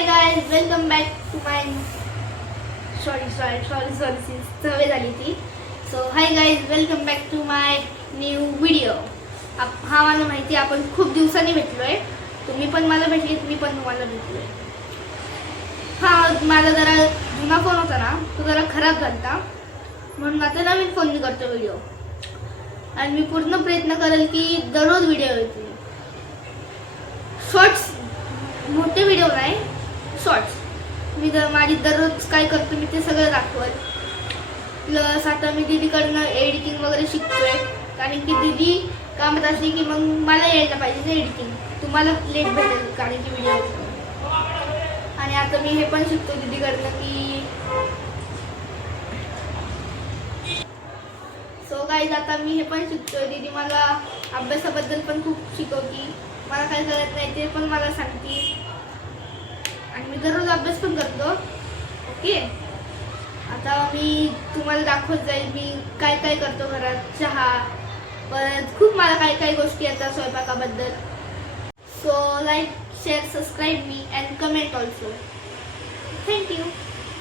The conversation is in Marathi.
High guys, welcome back to my sorry सवय झाली ती. So hi guys, welcome back to my new video. हा मला माहिती आपण खूप दिवसांनी भेटलोय. तुम्ही पण मला भेटलीत, मी पण तुम्हाला भेटलोय. हा माझा जरा जुना फोन होता ना, तो जरा खराब झाला म्हणून आता नवीन फोन करतो व्हिडिओ. आणि मी पूर्ण प्रयत्न करेल की दररोज व्हिडिओ येतील. शॉर्ट्स, मोठे व्हिडिओ नाही, शॉर्ट्स. मी माझी दररोज काय करतो मी ते सगळं दाखवल. प्लस आता मी दीदीकडनं एडिटिंग वगैरे शिकतोय, कारण की दीदी कामात असली की मग मला यायला पाहिजे ना एडिटिंग. तुम्हाला लेट भेटेल कारण की व्हिडिओ. आणि आता मी हे पण शिकतो दीदीकडनं की सो गाईज आता मी हे पण शिकतोय. दीदी मला अभ्यासाबद्दल पण खूप शिकवती. मला काय कळत नाही ते पण मला सांगते. आणि मी दररोज अभ्यास पण करतो. ओके, आता मी तुम्हाला दाखवत जाईल मी काय काय करतो घरात. चहा, परत खूप मला काय काय गोष्टी येतात स्वयंपाकाबद्दल. So like, share, subscribe me and comment also. Thank you.